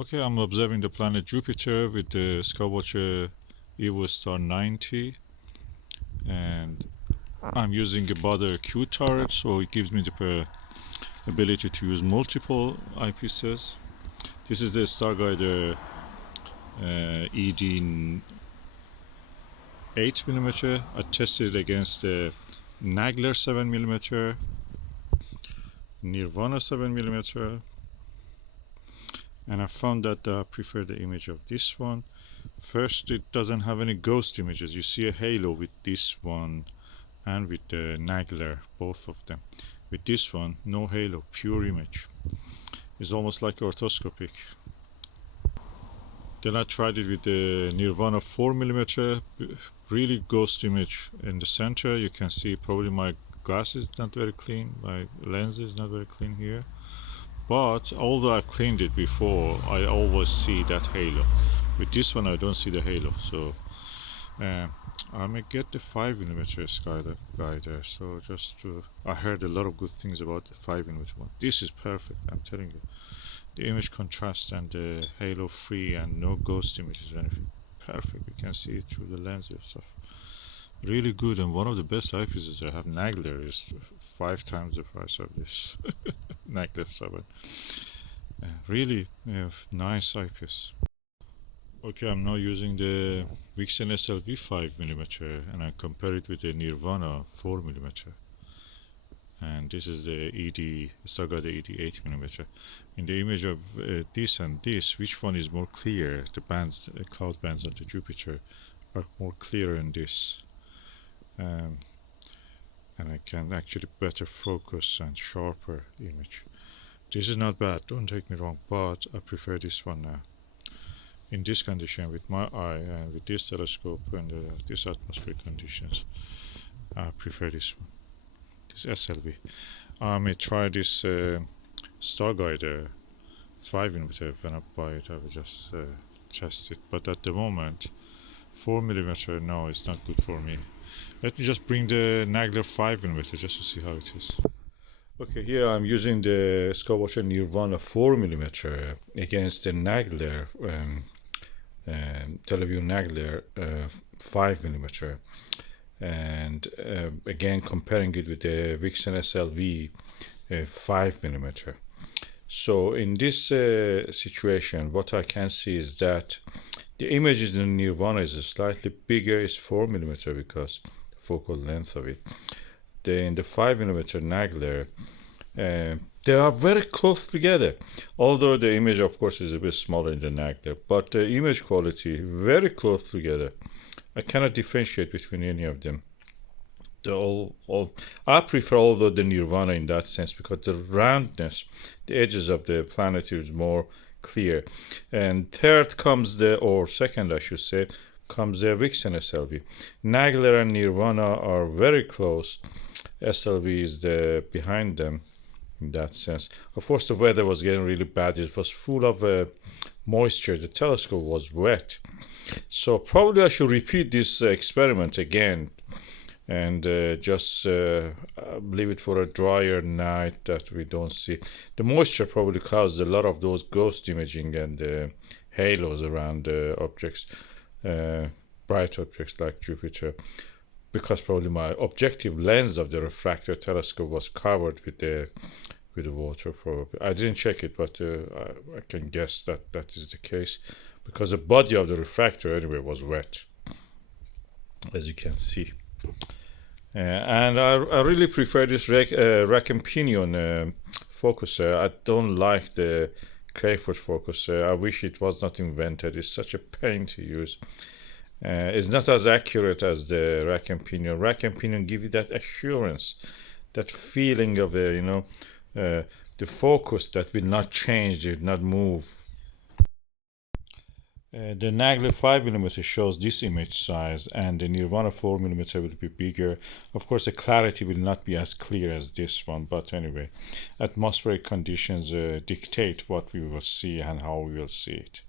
Okay, I'm observing the planet Jupiter with the Skywatcher Evostar 90, and I'm using a Baader Q-Turret, so it gives me the ability to use multiple eyepieces. This is the Starguider ED 8mm. I tested it against the Nagler 7mm, Nirvana 7mm, and I found that I prefer the image of this one. First, it doesn't have any ghost images. You see a halo with this one and with the Nagler, both of them. With this one, no halo, pure image. It's almost like orthoscopic. Then I tried it with the Nirvana 4mm, really ghost image in the center. You can see probably my glass is not very clean, my lens is not very clean here. But although I've cleaned it before, I always see that halo. With this one I don't see the halo, so I may get the 5mm Skywatcher. So I heard a lot of good things about the 5mm one. This is perfect, I'm telling you. The image contrast and the halo free and no ghost images or anything. Perfect, you can see it through the lens and stuff. Really good, and one of the best eyepieces I have. Nagler is 5 times the price of this Nagler 7. Really nice eyepiece. Okay, I'm now using the Vixen SLV 5mm and I compare it with the Nirvana 4mm. And this is the ED Starguider ED 8mm. In the image of this and this, which one is more clear? The bands, cloud bands on the Jupiter are more clear in this. And I can actually better focus and sharper image. This is not bad, don't take me wrong, but I prefer this one now. In this condition, with my eye and with this telescope and these atmospheric conditions, I prefer this one, this SLV. I may try this Starguider 5mm. When I buy it, I will just test it, but at the moment 4mm, no, it's not good for me. Let me just bring the Nagler 5mm just to see how it is. Okay, here I'm using the Skywatcher Nirvana 4mm against the Nagler Televue Nagler 5mm, and again comparing it with the Vixen SLV 5mm. So in this situation, what I can see is that the image in the Nirvana is slightly bigger, it's 4mm because the focal length of it. In the 5mm Nagler, they are very close together, although the image of course is a bit smaller in the Nagler, but the image quality very close together. I cannot differentiate between any of them. I prefer although the Nirvana in that sense, because the roundness, the edges of the planet is more clear. And third comes second I should say, comes the Vixen SLV. Nagler and Nirvana are very close. SLV is behind them in that sense. Of course, the weather was getting really bad. It was full of moisture. The telescope was wet. So probably I should repeat this experiment again and just leave it for a drier night that we don't see. The moisture probably caused a lot of those ghost imaging and halos around objects, bright objects like Jupiter, because probably my objective lens of the refractor telescope was covered with the water. Probably I didn't check it, but I can guess that that is the case, because the body of the refractor anyway was wet, as you can see. And I really prefer this rack and pinion focuser. I don't like the Crayford focuser. I wish it was not invented. It's such a pain to use. It's not as accurate as the rack and pinion. Rack and pinion give you that assurance, that feeling of the focus that will not change, it will not move. The Nagler 5mm shows this image size, and the Nirvana 4mm will be bigger. Of course, the clarity will not be as clear as this one, but anyway, atmospheric conditions dictate what we will see and how we will see it.